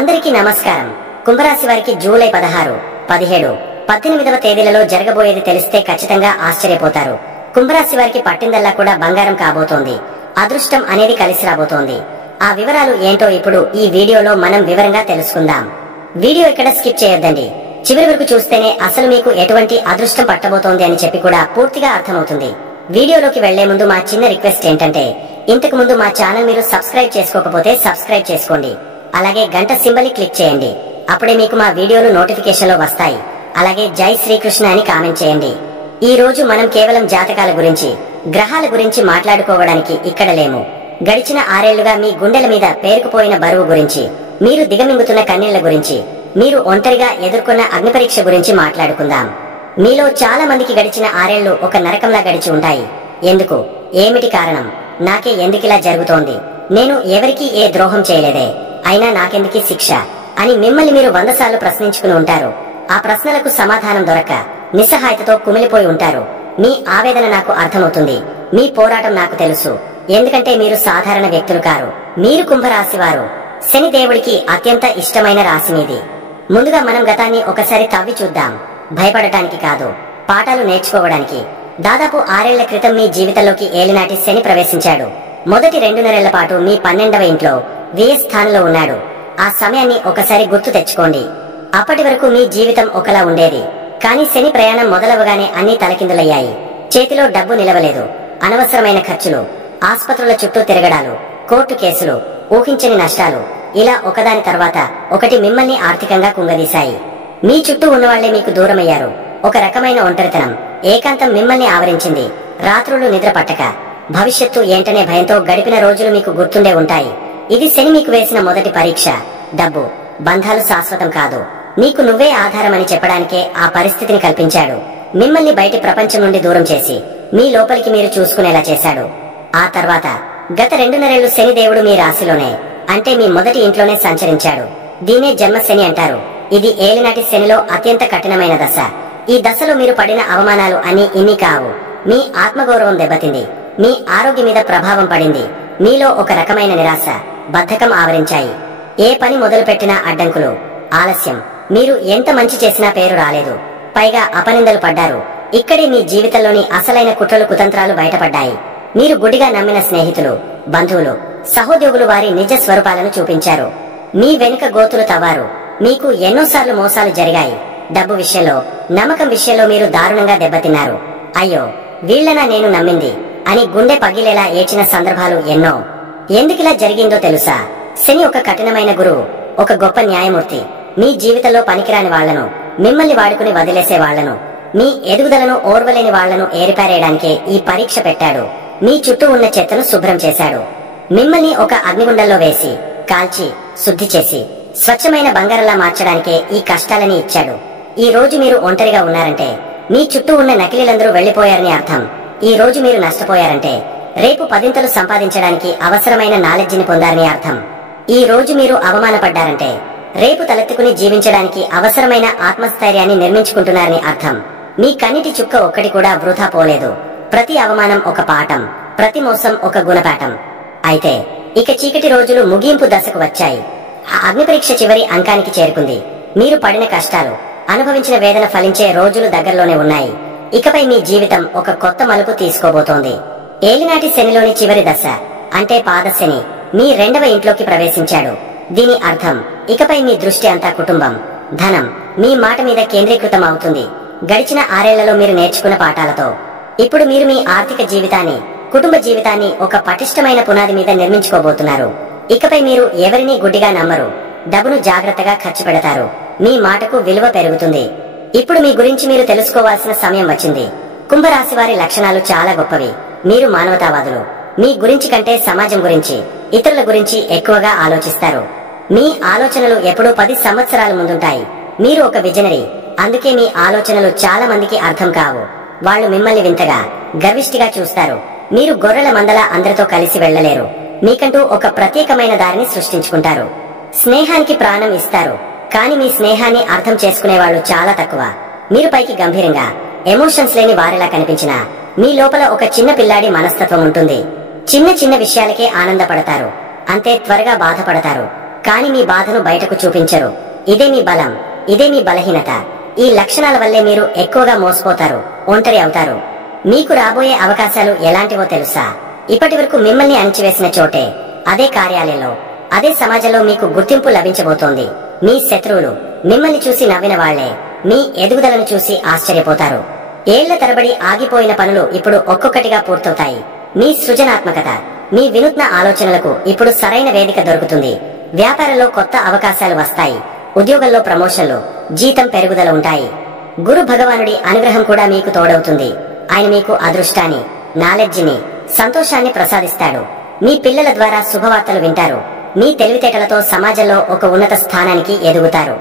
అందరికీ నమస్కారం. కుంభరాశి వారికి జూలై 16, 17, 18వ తేదీలలో జరగబోయేది తెలిస్తే ఖచ్చితంగా ఆశ్చర్యపోతారు. కుంభరాశి వారికి పట్టిందల్లా కూడా బంగారం కాబోతోంది. అదృష్టం అనేది కలిసి రాబోతోంది. ఆ వివరాలు ఏంటో ఇప్పుడు ఈ వీడియోలో మనం వివరంగా తెలుసుకుందాం. వీడియో ఇక్కడ స్కిప్ చేయొద్దండి. చివరి వరకు చూస్తేనే అసలు మీకు ఎటువంటి అదృష్టం పట్టబోతోంది అని చెప్పి కూడా పూర్తిగా అర్థమవుతుంది. వీడియోలోకి వెళ్లే ముందు మా చిన్న రిక్వెస్ట్ ఏంటంటే, ఇంతకు ముందు మా ఛానల్ మీరు సబ్స్క్రైబ్ చేసుకోకపోతే సబ్స్క్రైబ్ చేసుకోండి. అలాగే గంట సింబల్ ని క్లిక్ చేయండి. అప్పుడే మీకు మా వీడియోలు నోటిఫికేషన్ లో వస్తాయి. అలాగే జై శ్రీకృష్ణ అని కామెంట్ చేయండి. ఈ రోజు మనం కేవలం జాతకాల గురించి, గ్రహాల గురించి మాట్లాడుకోవడానికి ఇక్కడ లేము. గడిచిన 6 ఏళ్లుగా మీ గుండెల మీద పేరుకుపోయిన బరువు గురించి, మీరు దిగమింగుతున్న కన్నీళ్ల గురించి, మీరు ఒంటరిగా ఎదుర్కొన్న అగ్నిపరీక్ష గురించి మాట్లాడుకుందాం. మీలో చాలా మందికి గడిచిన 6 ఏళ్లు ఒక నరకంలా గడిచి ఉంటాయి. ఎందుకు? ఏమిటి కారణం? నాకే ఎందుకిలా జరుగుతోంది? నేను ఎవరికీ ఏ ద్రోహం చేయలేదే, అయినా నాకెందుకీ శిక్ష అని మిమ్మల్ని మీరు 100 సార్లు ప్రశ్నించుకుని ఉంటారు. ఆ ప్రశ్నలకు సమాధానం దొరక్క నిస్సహాయతతో కుమిలిపోయి ఉంటారు. మీ ఆవేదన నాకు అర్థమవుతుంది. మీ పోరాటం నాకు తెలుసు. ఎందుకంటే మీరు సాధారణ వ్యక్తులు కారు. మీరు కుంభరాశి వారు. శని దేవుడికి అత్యంత ఇష్టమైన రాశి మీది. ముందుగా మనం గతాన్ని ఒకసారి తవ్వి చూద్దాం. భయపడటానికి కాదు, పాఠాలు నేర్చుకోవడానికి. దాదాపు 6 ఏళ్ల క్రితం మీ జీవితంలోకి ఏలినాటి శని ప్రవేశించాడు. మొదటి 2.5 ఏళ్ల పాటు మీ 12వ ఇంట్లో వ్యయ స్థానంలో ఉన్నాడు. ఆ సమయాన్ని ఒకసారి గుర్తు తెచ్చుకోండి. అప్పటి వరకు మీ జీవితం ఒకలా ఉండేది. కానీ శని ప్రయాణం మొదలవగానే అన్ని తలకిందులయ్యాయి. చేతిలో డబ్బు నిలవలేదు. అనవసరమైన ఖర్చులు, ఆస్పత్రుల చుట్టూ తిరగడాలు, కోర్టు కేసులు, ఊహించని నష్టాలు, ఇలా ఒకదాని తర్వాత ఒకటి మిమ్మల్ని ఆర్థికంగా కుంగదీశాయి. మీ చుట్టూ ఉన్నవాళ్లే మీకు దూరమయ్యారు. ఒక రకమైన ఒంటరితనం, ఏకాంతం మిమ్మల్ని ఆవరించింది. రాత్రులు నిద్ర పట్టక, భవిష్యత్తు ఏంటనే భయంతో గడిపిన రోజులు మీకు గుర్తుండే ఉంటాయి. ఇది శని మీకు వేసిన మొదటి పరీక్ష. డబ్బు, బంధాలు శాశ్వతం కాదు. నీకు నువ్వే ఆధారం అని చెప్పడానికే ఆ పరిస్థితిని కల్పించాడు. మిమ్మల్ని బయటి ప్రపంచం నుండి దూరం చేసి మీ లోపలికి మీరు చూసుకునేలా చేశాడు. ఆ తర్వాత గత 2.5 ఏళ్లు శని దేవుడు మీ రాశిలోనే, అంటే మీ మొదటి ఇంట్లోనే సంచరించాడు. దీనే జన్మశని అంటారు. ఇది ఏలినాటి శనిలో అత్యంత కఠినమైన దశ. ఈ దశలో మీరు పడిన అవమానాలు అన్ని ఇన్ని కావు. మీ ఆత్మగౌరవం దెబ్బతింది. మీ ఆరోగ్యం మీద ప్రభావం పడింది. మీలో ఒక రకమైన నిరాశ, బద్ధకం ఆవరించాయి. ఏ పని మొదలు పెట్టినా అడ్డంకులు, ఆలస్యం. మీరు ఎంత మంచి చేసినా పేరు రాలేదు. పైగా అపనిందలు పడ్డారు. ఇక్కడే మీ జీవితంలోని అసలైన కుట్రలు, కుతంత్రాలు బయటపడ్డాయి. మీరు గుడిగా నమ్మిన స్నేహితులు, బంధువులు, సహోద్యోగులు వారి నిజ స్వరూపాలను చూపించారు. మీ వెనుక గోతులు తవ్వారు. మీకు ఎన్నోసార్లు మోసాలు జరిగాయి. డబ్బు విషయంలో, నమ్మకం విషయంలో మీరు దారుణంగా దెబ్బతిన్నారు. అయ్యో, వీళ్లనా నేను నమ్మింది అని గుండె పగిలేలా ఏడ్చిన సందర్భాలు ఎన్నో. ఎందుకిలా జరిగిందో తెలుసా? శని ఒక కఠినమైన గురువు, ఒక గొప్ప న్యాయమూర్తి. మీ జీవితంలో పనికిరాని వాళ్లను, మిమ్మల్ని వాడుకుని వదిలేసే వాళ్లను, మీ ఎదుగుదలను ఓర్వలేని వాళ్లను ఏరిపారేయడానికే ఈ పరీక్ష పెట్టాడు. మీ చుట్టూ ఉన్న చెత్తను శుభ్రం చేశాడు. మిమ్మల్ని ఒక అగ్నిగుండంలో వేసి, కాల్చి, శుద్ధి చేసి స్వచ్ఛమైన బంగారంలా మార్చడానికే ఈ కష్టాలని ఇచ్చాడు. ఈ రోజు మీరు ఒంటరిగా ఉన్నారంటే, మీ చుట్టూ ఉన్న నకిలీలందరూ వెళ్లిపోయారని అర్థం. ఈ రోజు మీరు నష్టపోయారంటే, రేపు 10 సంపాదించడానికి అవసరమైన నాలెడ్జిని పొందారని అర్థం. ఈ రోజు మీరు అవమానపడ్డారంటే, రేపు తలెత్తుకుని జీవించడానికి అవసరమైన ఆత్మస్థైర్యాన్ని నిర్మించుకుంటున్నారని అర్థం. మీ కన్నిటి చుక్క ఒక్కటి కూడా వృధా పోలేదు. ప్రతి అవమానం ఒక పాఠం, ప్రతి మోసం ఒక గుణపాఠం. అయితే ఇక చీకటి రోజులు ముగింపు దశకు వచ్చాయి. ఆ అగ్నిపరీక్ష చివరి అంకానికి చేరుకుంది. మీరు పడిన కష్టాలు, అనుభవించిన వేదన ఫలించే రోజులు దగ్గరలోనే ఉన్నాయి. ఇకపై మీ జీవితం ఒక కొత్త మలుపు తీసుకోబోతోంది. ఏలినాటి శనిలోని చివరి దశ, అంటే పాదశని, మీ 2వ ఇంట్లోకి ప్రవేశించాడు. దీని అర్థం, ఇకపై మీ దృష్టి అంతా కుటుంబం, ధనం, మీ మాట మీద కేంద్రీకృతం అవుతుంది. గడిచిన 6 ఏళ్లలో మీరు నేర్చుకున్న పాఠాలతో ఇప్పుడు మీరు మీ ఆర్థిక జీవితాన్ని, కుటుంబ జీవితాన్ని ఒక పటిష్టమైన పునాది మీద నిర్మించుకోబోతున్నారు. ఇకపై మీరు ఎవరినీ గుడ్డిగా నమ్మరు. డబ్బును జాగ్రత్తగా ఖర్చు పెడతారు. మీ మాటకు విలువ పెరుగుతుంది. ఇప్పుడు మీ గురించి మీరు తెలుసుకోవాల్సిన సమయం వచ్చింది. కుంభరాశి వారి లక్షణాలు చాలా గొప్పవి. మీరు మానవతావాదులు. మీ గురించి కంటే సమాజం గురించి, ఇతరుల గురించి ఎక్కువగా ఆలోచిస్తారు. మీ ఆలోచనలు ఎప్పుడూ 10 సంవత్సరాల ముందుంటాయి. మీరు ఒక విజనరీ. అందుకే మీ ఆలోచనలు చాలా మందికి అర్థం కావు. వాళ్ళు మిమ్మల్ని వింతగా, గర్విష్టిగా చూస్తారు. మీరు గొర్రెల మందలా అందరితో కలిసి వెళ్లలేరు. మీకంటూ ఒక ప్రత్యేకమైన దారిని సృష్టించుకుంటారు. స్నేహానికి ప్రాణం ఇస్తారు. కానీ మీ స్నేహాన్ని అర్థం చేసుకునేవాళ్లు చాలా తక్కువ. మీరు పైకి గంభీరంగా, ఎమోషన్స్ లేని వారిలా కనిపించినా మీ లోపల ఒక చిన్న పిల్లాడి మనస్తత్వం ఉంటుంది. చిన్న చిన్న విషయాలకే ఆనందపడతారు. అంతే త్వరగా బాధపడతారు. కానీ మీ బాధను బయటకు చూపించరు. ఇదే మీ బలం, ఇదే మీ బలహీనత. ఈ లక్షణాల వల్లే మీరు ఎక్కువగా మోసపోతారు, ఒంటరి అవుతారు. మీకు రాబోయే అవకాశాలు ఎలాంటివో తెలుసా? ఇప్పటి వరకు మిమ్మల్ని అణిచివేసిన చోటే, అదే కార్యాలయంలో, అదే సమాజంలో మీకు గుర్తింపు లభించబోతోంది. మీ శత్రువులు మిమ్మల్ని చూసి నవ్విన వాళ్లే మీ ఎదుగుదలను చూసి ఆశ్చర్యపోతారు. ఏళ్ల తరబడి ఆగిపోయిన పనులు ఇప్పుడు ఒక్కొక్కటిగా పూర్తవుతాయి. మీ సృజనాత్మకత, మీ వినూత్న ఆలోచనలకు ఇప్పుడు సరైన వేదిక దొరుకుతుంది. వ్యాపారంలో కొత్త అవకాశాలు వస్తాయి. ఉద్యోగంలో ప్రమోషన్లు, జీతం పెరుగుదల ఉంటాయి. గురు భగవానుడి అనుగ్రహం కూడా మీకు తోడవుతుంది. ఆయన మీకు అదృష్టాన్ని, నాలెడ్జిని, సంతోషాన్ని ప్రసాదిస్తాడు. మీ పిల్లల ద్వారా శుభవార్తలు వింటారు. మీ తెలివితేటలతో సమాజంలో ఒక ఉన్నత స్థానానికి ఎదుగుతారు.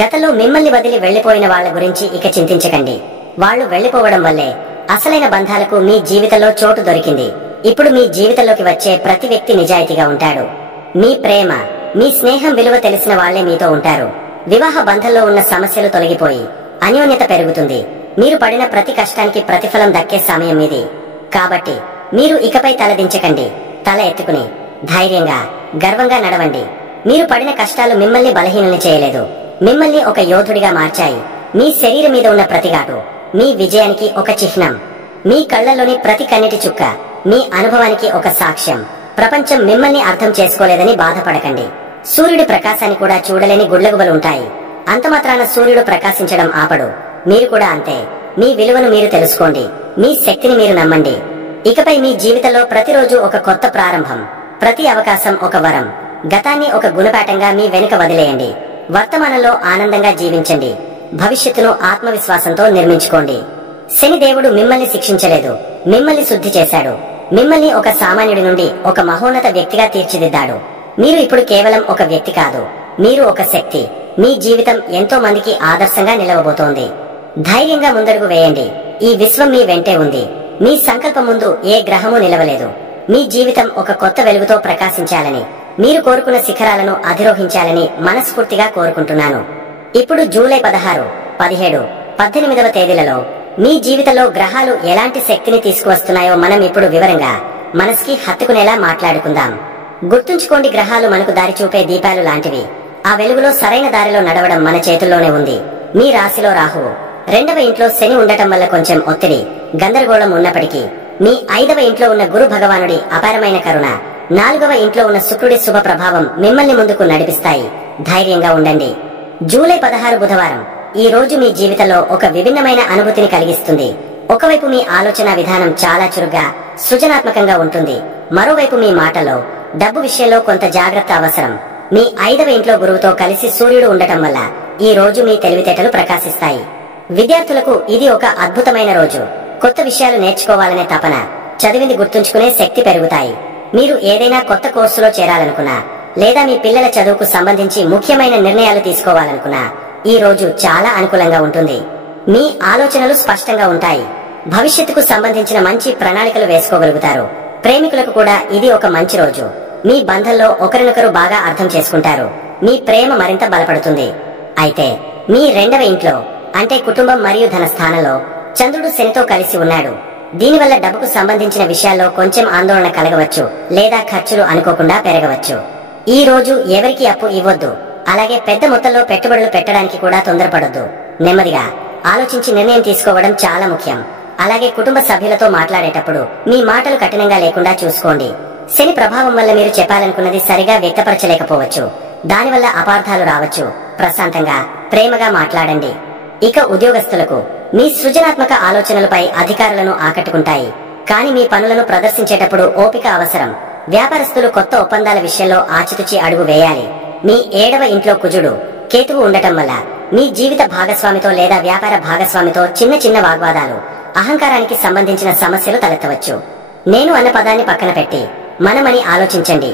గతంలో మిమ్మల్ని వదిలి వెళ్లిపోయిన వాళ్ల గురించి ఇక చింతించకండి. వాళ్లు వెళ్లిపోవడం వల్లే అసలైన బంధాలకు మీ జీవితంలో చోటు దొరికింది. ఇప్పుడు మీ జీవితంలోకి వచ్చే ప్రతి వ్యక్తి నిజాయితీగా ఉంటాడు. మీ ప్రేమ, మీ స్నేహం విలువ తెలిసిన వాళ్లే మీతో ఉంటారు. వివాహ బంధంలో ఉన్న సమస్యలు తొలగిపోయి అన్యోన్యత పెరుగుతుంది. మీరు పడిన ప్రతి కష్టానికి ప్రతిఫలం దక్కే సమయం ఇది. కాబట్టి మీరు ఇకపై తలదించకండి. తల ఎత్తుకుని ధైర్యంగా, గర్వంగా నడవండి. మీరు పడిన కష్టాలు మిమ్మల్ని బలహీనుల్ని చేయలేదు, మిమ్మల్ని ఒక యోధుడిగా మార్చాయి. మీ శరీరం మీద ఉన్న ప్రతిఘాటు మీ విజయానికి ఒక చిహ్నం. మీ కళ్లలోని ప్రతి కన్నీటి చుక్క మీ అనుభవానికి ఒక సాక్ష్యం. ప్రపంచం మిమ్మల్ని అర్థం చేసుకోలేదని బాధపడకండి. సూర్యుడి ప్రకాశాన్ని కూడా చూడలేని గుడ్లగుబలుంటాయి. అంతమాత్రాన సూర్యుడు ప్రకాశించడం ఆపడు. మీరు కూడా అంతే. మీ విలువను మీరు తెలుసుకోండి. మీ శక్తిని మీరు నమ్మండి. ఇకపై మీ జీవితంలో ప్రతిరోజు ఒక కొత్త ప్రారంభం, ప్రతి అవకాశం ఒక వరం. గతాన్ని ఒక గుణపాఠంగా మీ వెనుక వదిలేయండి. వర్తమానంలో ఆనందంగా జీవించండి. భవిష్యత్తును ఆత్మవిశ్వాసంతో నిర్మించుకోండి. శనిదేవుడు మిమ్మల్ని శిక్షించలేదు, మిమ్మల్ని శుద్ధి చేశాడు. మిమ్మల్ని ఒక సామాన్యుడి నుండి ఒక మహోన్నత వ్యక్తిగా తీర్చిదిద్దాడు. మీరు ఇప్పుడు కేవలం ఒక వ్యక్తి కాదు, మీరు ఒక శక్తి. మీ జీవితం ఎంతో మందికి ఆదర్శంగా నిలవబోతోంది. ధైర్యంగా ముందడుగు వేయండి. ఈ విశ్వం మీ వెంటే ఉంది. మీ సంకల్పం ముందు ఏ గ్రహము నిలవలేదు. మీ జీవితం ఒక కొత్త వెలుగుతో ప్రకాశించాలని, మీరు కోరుకున్న శిఖరాలను అధిరోహించాలని మనస్ఫూర్తిగా కోరుకుంటున్నాను. ఇప్పుడు జూలై 16, 17, 18వ తేదీలలో మీ జీవితంలో గ్రహాలు ఎలాంటి శక్తిని తీసుకువస్తున్నాయో మనం ఇప్పుడు వివరంగా మనసుకి హత్తుకునేలా మాట్లాడుకుందాం. గుర్తుంచుకోండి, గ్రహాలు మనకు దారి చూపే దీపాలు లాంటివి. ఆ వెలుగులో సరైన దారిలో నడవడం మన చేతుల్లోనే ఉంది. మీ రాశిలో రాహువు, 2వ ఇంట్లో శని ఉండటం వల్ల కొంచెం ఒత్తిడి, గందరగోళం ఉన్నప్పటికీ మీ 5వ ఇంట్లో ఉన్న గురు భగవానుడి అపారమైన కరుణ, 4వ ఇంట్లో ఉన్న శుక్రుడి శుభ ప్రభావం మిమ్మల్ని ముందుకు నడిపిస్తాయి. ధైర్యంగా ఉండండి. జూలై 16 బుధవారం ఈ రోజు మీ జీవితంలో ఒక విభిన్నమైన అనుభూతిని కలిగిస్తుంది. ఒకవైపు మీ ఆలోచన విధానం చాలా చురుగ్గా, సృజనాత్మకంగా ఉంటుంది. మరోవైపు మీ మాటలో, డబ్బు విషయంలో కొంత జాగ్రత్త అవసరం. మీ 5వ ఇంట్లో గురువుతో కలిసి సూర్యుడు ఉండటం వల్ల ఈ రోజు మీ తెలివితేటలు ప్రకాశిస్తాయి. విద్యార్థులకు ఇది ఒక అద్భుతమైన రోజు. కొత్త విషయాలు నేర్చుకోవాలనే తపన, చదివింది గుర్తుంచుకునే శక్తి పెరుగుతాయి. మీరు ఏదైనా కొత్త కోర్సులో చేరాలనుకున్నా, లేదా మీ పిల్లల చదువుకు సంబంధించి ముఖ్యమైన నిర్ణయాలు తీసుకోవాలనుకున్నా ఈ రోజు చాలా అనుకూలంగా ఉంటుంది. మీ ఆలోచనలు స్పష్టంగా ఉంటాయి. భవిష్యత్తుకు సంబంధించిన మంచి ప్రణాళికలు వేసుకోగలుగుతారు. ప్రేమికులకు కూడా ఇది ఒక మంచి రోజు. మీ బంధంలో ఒకరినొకరు బాగా అర్థం చేసుకుంటారు. మీ ప్రేమ మరింత బలపడుతుంది. అయితే మీ 2వ ఇంట్లో, అంటే కుటుంబం మరియు ధన స్థానంలో చంద్రుడు శనితో కలిసి ఉన్నాడు. దీనివల్ల డబ్బుకు సంబంధించిన విషయాల్లో కొంచెం ఆందోళన కలగవచ్చు, లేదా ఖర్చులు అనుకోకుండా పెరగవచ్చు. ఈ రోజు ఎవరికి అప్పు ఇవ్వొద్దు. అలాగే పెద్ద మొత్తంలో పెట్టుబడులు పెట్టడానికి కూడా తొందరపడొద్దు. నెమ్మదిగా ఆలోచించి నిర్ణయం తీసుకోవడం చాలా ముఖ్యం. అలాగే కుటుంబ సభ్యులతో మాట్లాడేటప్పుడు మీ మాటలు కఠినంగా లేకుండా చూసుకోండి. శని ప్రభావం వల్ల మీరు చెప్పాలనుకున్నది సరిగా వ్యక్తపరచలేకపోవచ్చు. దానివల్ల అపార్థాలు రావచ్చు. ప్రశాంతంగా, ప్రేమగా మాట్లాడండి. ఇక ఉద్యోగస్తులకు మీ సృజనాత్మక ఆలోచనలపై అధికారులను ఆకట్టుకుంటాయి. కానీ మీ పనులను ప్రదర్శించేటప్పుడు ఓపిక అవసరం. వ్యాపారస్తులు కొత్త ఒప్పందాల విషయంలో ఆచితూచి అడుగు వేయాలి. మీ 7వ ఇంట్లో కుజుడు, కేతువు ఉండటం వల్ల మీ జీవిత భాగస్వామితో లేదా వ్యాపార భాగస్వామితో చిన్న చిన్న వాగ్వాదాలు, అహంకారానికి సంబంధించిన సమస్యలు తలెత్తవచ్చు. నేను అన్న పదాన్ని పక్కన పెట్టి మనమని ఆలోచించండి.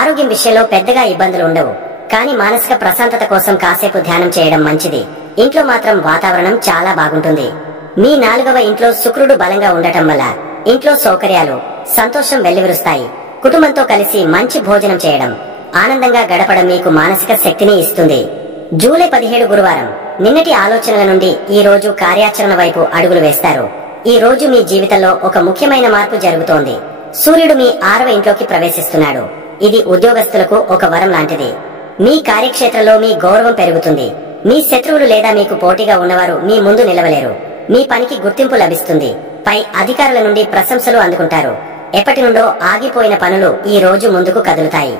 ఆరోగ్యం విషయంలో పెద్దగా ఇబ్బందులు ఉండవు. కానీ మానసిక ప్రశాంతత కోసం కాసేపు ధ్యానం చేయడం మంచిది. ఇంట్లో మాత్రం వాతావరణం చాలా బాగుంటుంది. మీ 4వ ఇంట్లో శుక్రుడు బలంగా ఉండటం వల్ల ఇంట్లో సౌకర్యాలు, సంతోషం వెల్లివిరుస్తాయి. కుటుంబంతో కలిసి మంచి భోజనం చేయడం, ఆనందంగా గడపడం మీకు మానసిక శక్తిని ఇస్తుంది. జూలై 17 గురువారం నిన్నటి ఆలోచనల నుండి ఈ రోజు కార్యాచరణ వైపు అడుగులు వేస్తారు. ఈ రోజు మీ జీవితంలో ఒక ముఖ్యమైన మార్పు జరుగుతోంది. సూర్యుడు మీ 6వ ఇంట్లోకి ప్రవేశిస్తున్నాడు. ఇది ఉద్యోగస్తులకు ఒక వరం లాంటిది. మీ కార్యక్షేత్రంలో మీ గౌరవం పెరుగుతుంది. మీ శత్రువులు లేదా మీకు పోటీగా ఉన్నవారు మీ ముందు నిలవలేరు. మీ పనికి గుర్తింపు లభిస్తుంది. పై అధికారుల నుండి ప్రశంసలు అందుకుంటారు. ఎప్పటి నుండో ఆగిపోయిన పనులు ఈ రోజు ముందుకు కదులుతాయి.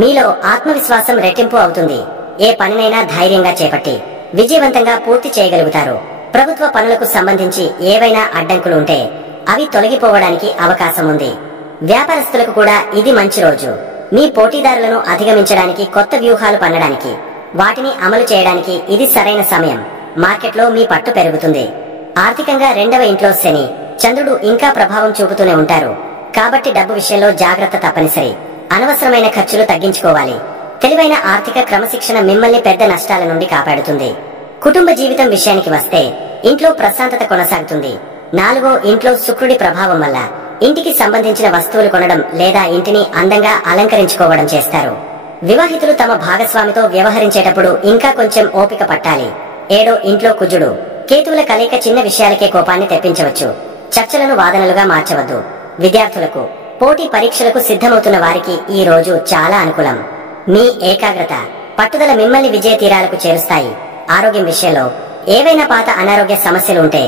మీలో ఆత్మవిశ్వాసం రెట్టింపు అవుతుంది. ఏ పనినైనా ధైర్యంగా చేపట్టి విజయవంతంగా పూర్తి చేయగలుగుతారు. ప్రభుత్వ పనులకు సంబంధించి ఏవైనా అడ్డంకులు ఉంటే అవి తొలగిపోవడానికి అవకాశం ఉంది. వ్యాపారస్తులకు కూడా ఇది మంచి రోజు. మీ పోటీదారులను అధిగమించడానికి, కొత్త వ్యూహాలు పన్నడానికి, వాటిని అమలు చేయడానికి ఇది సరైన సమయం. మార్కెట్లో మీ పట్టు పెరుగుతుంది. ఆర్థికంగా 2వ ఇంట్లో శని, చంద్రుడు ఇంకా ప్రభావం చూపుతూనే ఉంటారు. కాబట్టి డబ్బు విషయంలో జాగ్రత్త తప్పనిసరి. అనవసరమైన ఖర్చులు తగ్గించుకోవాలి. తెలివైన ఆర్థిక క్రమశిక్షణ మిమ్మల్ని పెద్ద నష్టాల నుండి కాపాడుతుంది. కుటుంబ జీవితం విషయానికి వస్తే ఇంట్లో ప్రశాంతత కొనసాగుతుంది. 4వ ఇంట్లో శుక్రుడి ప్రభావం వల్ల ఇంటికి సంబంధించిన వస్తువులు కొనడం లేదా ఇంటిని అందంగా అలంకరించుకోవడం చేస్తారు. వివాహితులు తమ భాగస్వామితో వ్యవహరించేటప్పుడు ఇంకా కొంచెం ఓపిక పట్టాలి. 7వ ఇంట్లో కుజుడు, కేతువుల కలయిక చిన్న విషయాలకే కోపాన్ని తెప్పించవచ్చు. చర్చలను వాదనలుగా మార్చవద్దు. విద్యార్థులకు, పోటీ పరీక్షలకు సిద్ధమవుతున్న వారికి ఈ రోజు చాలా అనుకూలం. మీ ఏకాగ్రత, పట్టుదల మిమ్మల్ని విజయ తీరాలకు చేరుస్తాయి. ఆరోగ్యం విషయంలో ఏవైనా పాత అనారోగ్య సమస్యలు ఉంటే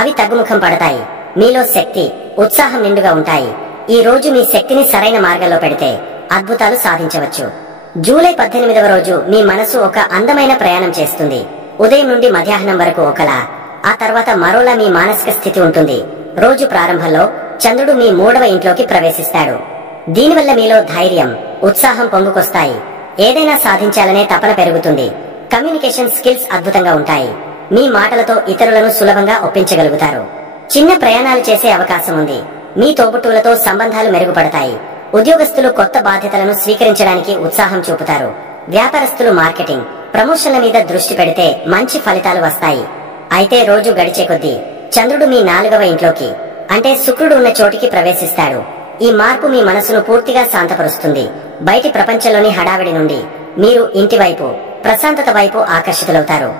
అవి తగ్గుముఖం పడతాయి. మీలో శక్తి, ఉత్సాహం నిండుగా ఉంటాయి. ఈ రోజు మీ శక్తిని సరైన మార్గంలో పెడితే అద్భుతాలు సాధించవచ్చు. జూలై 18వ రోజు మీ మనసు ఒక అందమైన ప్రయాణం చేస్తుంది. ఉదయం నుండి మధ్యాహ్నం వరకు ఒకలా, ఆ తర్వాత మరోలా మీ మానసిక స్థితి ఉంటుంది. రోజు ప్రారంభంలో చంద్రుడు మీ 3వ ఇంట్లోకి ప్రవేశిస్తాడు. దీనివల్ల మీలో ధైర్యం, ఉత్సాహం పొంగుకొస్తాయి. ఏదైనా సాధించాలనే తపన పెరుగుతుంది. కమ్యూనికేషన్ స్కిల్స్ అద్భుతంగా ఉంటాయి. మీ మాటలతో ఇతరులను సులభంగా ఒప్పించగలుగుతారు. చిన్న ప్రయాణాలు చేసే అవకాశం ఉంది. మీ తోబుట్టువులతో సంబంధాలు మెరుగుపడతాయి. ఉద్యోగస్తులు కొత్త బాధ్యతలను స్వీకరించడానికి ఉత్సాహం చూపుతారు. వ్యాపారస్తులు మార్కెటింగ్, ప్రమోషన్ల మీద దృష్టి పెడితే మంచి ఫలితాలు వస్తాయి. అయితే రోజు గడిచే కొద్దీ చంద్రుడు మీ 4వ ఇంట్లోకి, అంటే శుక్రుడు ఉన్న చోటికి ప్రవేశిస్తాడు. ఈ మార్పు మీ మనసును పూర్తిగా శాంతపరుస్తుంది. బయటి ప్రపంచంలోని హడావిడి నుండి మీరు ఇంటి వైపు, ప్రశాంతత వైపు ఆకర్షితులవుతారు.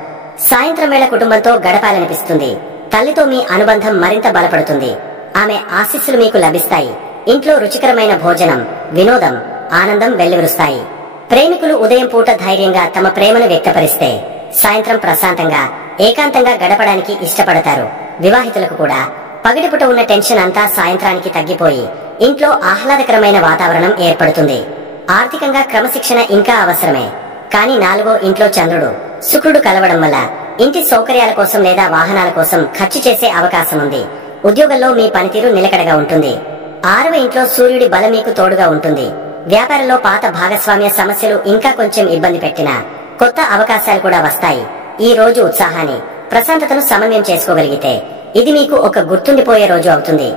సాయంత్రం వేళ కుటుంబంతో గడపాలనిపిస్తుంది. తల్లితో మీ అనుబంధం మరింత బలపడుతుంది. ఆమె ఆశీస్సులు మీకు లభిస్తాయి. ఇంట్లో రుచికరమైన భోజనం, వినోదం, ఆనందం వెల్లివిరుస్తాయి. ప్రేమికులు ఉదయం పూట ధైర్యంగా తమ ప్రేమను వ్యక్తపరిస్తే సాయంత్రం ప్రశాంతంగా, ఏకాంతంగా గడపడానికి ఇష్టపడతారు. వివాహితులకు కూడా పగటిపూట ఉన్న టెన్షన్ అంతా సాయంత్రానికి తగ్గిపోయి ఇంట్లో ఆహ్లాదకరమైన వాతావరణం ఏర్పడుతుంది. ఆర్థికంగా క్రమశిక్షణ ఇంకా అవసరమే. కానీ 4వ ఇంట్లో చంద్రుడు, శుక్రుడు కలవడం వల్ల ఇంటి సౌకర్యాల కోసం లేదా వాహనాల కోసం ఖర్చు చేసే అవకాశం ఉంది. ఉద్యోగంలో మీ పనితీరు నిలకడగా ఉంటుంది. 6వ ఇంట్లో సూర్యుడి బలం మీకు తోడుగా ఉంటుంది. వ్యాపారంలో పాత భాగస్వామ్య సమస్యలు ఇంకా కొంచెం ఇబ్బంది పెట్టినా కొత్త అవకాశాలు కూడా వస్తాయి. ఈ రోజు ఉత్సాహాన్ని, ప్రశాంతతను సమన్వయం చేసుకోగలిగితే ఇది మీకు ఒక గుర్తుండిపోయే రోజు అవుతుంది.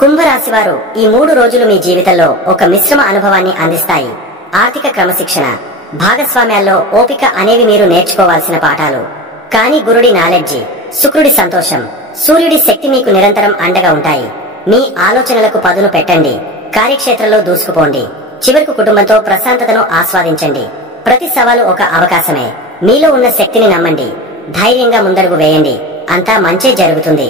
కుంభరాశి వారు ఈ 3 రోజులు మీ జీవితంలో ఒక మిశ్రమ అనుభవాన్ని అందిస్తాయి. ఆర్థిక క్రమశిక్షణ, భాగస్వామ్యాల్లో ఓపిక అనేవి మీరు నేర్చుకోవాల్సిన పాఠాలు. కానీ గురుడి నాలెడ్జి, శుక్రుడి సంతోషం, సూర్యుడి శక్తి మీకు నిరంతరం అండగా ఉంటాయి. మీ ఆలోచనలకు పదును పెట్టండి. కార్యక్షేత్రంలో దూసుకుపోండి. చివరకు కుటుంబంతో ప్రశాంతతను ఆస్వాదించండి. ప్రతి సవాలు ఒక అవకాశమే. మీలో ఉన్న శక్తిని నమ్మండి. ధైర్యంగా ముందడుగు వేయండి. అంతా మంచే జరుగుతుంది.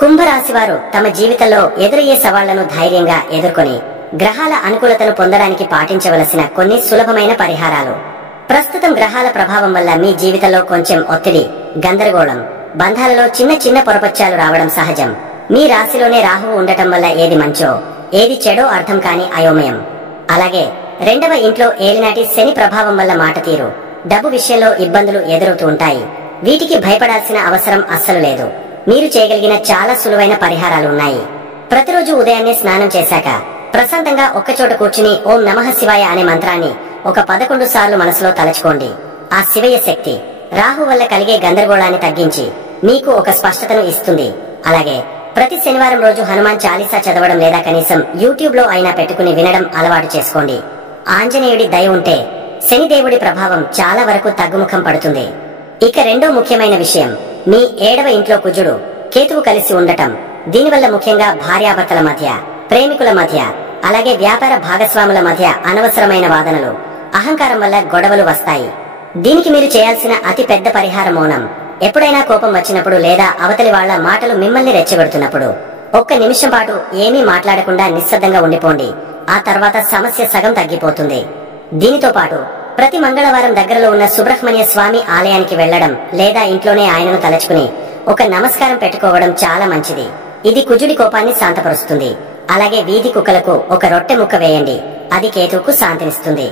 కుంభరాశి వారు తమ జీవితంలో ఎదురయ్యే సవాళ్లను ధైర్యంగా ఎదుర్కొని గ్రహాల అనుకూలతను పొందడానికి పాటించవలసిన కొన్ని సులభమైన పరిహారాలు. ప్రస్తుతం గ్రహాల ప్రభావం వల్ల మీ జీవితంలో కొంచెం ఒత్తిడి, గందరగోళం, బంధాలలో చిన్న చిన్న పొరపచ్చాలు రావడం సహజం. మీ రాశిలోనే రాహువు ఉండటం వల్ల ఏది మంచో ఏది చెడో అర్థం కాని అయోమయం. అలాగే 2వ ఇంట్లో ఏలినాటి శని ప్రభావం వల్ల మాట తీరు, డబ్బు విషయంలో ఇబ్బందులు ఎదురవుతూ ఉంటాయి. వీటికి భయపడాల్సిన అవసరం అస్సలు లేదు. మీరు చేయగలిగిన చాలా సులువైన పరిహారాలు ఉన్నాయి. ప్రతిరోజు ఉదయాన్నే స్నానం చేశాక ప్రశాంతంగా ఒక్కచోట కూర్చుని ఓం నమః శివాయ అనే మంత్రాన్ని ఒక 11 సార్లు మనసులో తలచుకోండి. ఆ శివయ్య శక్తి రాహు వల్ల కలిగే గందరగోళాన్ని తగ్గించి మీకు ఒక స్పష్టతను ఇస్తుంది. అలాగే ప్రతి శనివారం రోజు హనుమాన్ చాలీసా చదవడం లేదా కనీసం యూట్యూబ్ లో అయినా పెట్టుకుని వినడం అలవాటు చేసుకోండి. ఆంజనేయుడి దయ ఉంటే శనిదేవుడి ప్రభావం చాలా వరకు తగ్గుముఖం పడుతుంది. ఇక రెండో ముఖ్యమైన విషయం, మీ 7వ ఇంట్లో కుజుడు, కేతువు కలిసి ఉండటం. దీనివల్ల ముఖ్యంగా భార్యాభర్తల మధ్య, ప్రేమికుల మధ్య, అలాగే వ్యాపార భాగస్వాముల మధ్య అనవసరమైన వాదనలు, అహంకారం వల్ల గొడవలు వస్తాయి. దీనికి మీరు చేయాల్సిన అతి పెద్ద పరిహారం మౌనం. ఎప్పుడైనా కోపం వచ్చినప్పుడు లేదా అవతలి వాళ్ల మాటలు మిమ్మల్ని రెచ్చగొడుతున్నప్పుడు ఒక్క నిమిషం పాటు ఏమీ మాట్లాడకుండా నిశ్శబ్దంగా ఉండిపోండి. ఆ తర్వాత సమస్య సగం తగ్గిపోతుంది. దీనితో పాటు ప్రతి మంగళవారం దగ్గరలో ఉన్న సుబ్రహ్మణ్య స్వామి ఆలయానికి వెళ్లడం లేదా ఇంట్లోనే ఆయనను తలచుకుని ఒక నమస్కారం పెట్టుకోవడం చాలా మంచిది. ఇది కుజుడి కోపాన్ని శాంతపరుస్తుంది. అలాగే వీధి కుక్కలకు ఒక రొట్టె ముక్క వేయండి, అది కేతువుకు శాంతినిస్తుంది.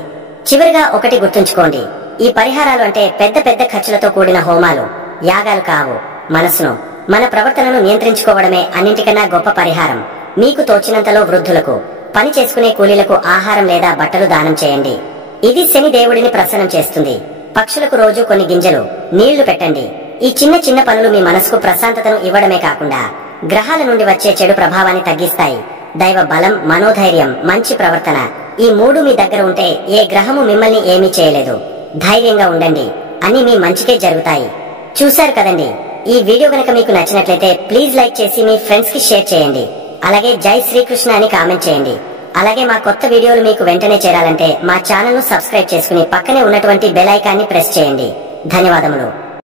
చివరిగా ఒకటి గుర్తుంచుకోండి, ఈ పరిహారాలు అంటే పెద్ద పెద్ద ఖర్చులతో కూడిన హోమాలు, యాగాలు కావు. మనసును, మన ప్రవర్తనను నియంత్రించుకోవడమే అన్నింటికన్నా గొప్ప పరిహారం. మీకు తోచినంతలో వృద్ధులకు, పని చేసుకునే కూలీలకు ఆహారం లేదా బట్టలు దానం చేయండి. ఇది శని దేవుడిని ప్రసన్నం చేస్తుంది. పక్షులకు రోజు కొన్ని గింజలు, నీళ్లు పెట్టండి. ఈ చిన్న చిన్న పనులు మీ మనసుకు ప్రశాంతతను ఇవ్వడమే కాకుండా గ్రహాల నుండి వచ్చే చెడు ప్రభావాన్ని తగ్గిస్తాయి. దైవ బలం, మనోధైర్యం, మంచి ప్రవర్తన, ఈ మూడు మీ దగ్గర ఉంటే ఏ గ్రహము మిమ్మల్ని ఏమీ చేయలేదు. ధైర్యంగా ఉండండి, అన్ని మీ మంచికే జరుగుతాయి. చూశారు కదండి, ఈ వీడియో గనక మీకు నచ్చినట్లయితే ప్లీజ్ లైక్ చేసి మీ ఫ్రెండ్స్ కి షేర్ చేయండి. అలాగే జై శ్రీకృష్ణ అని కామెంట్ చేయండి. అలాగే మా కొత్త వీడియోలు మీకు వెంటనే చేరాలంటే మా ఛానల్ ను సబ్స్క్రైబ్ చేసుకుని పక్కనే ఉన్నటువంటి బెల్ ఐకాన్ని ప్రెస్ చేయండి. ధన్యవాదములు.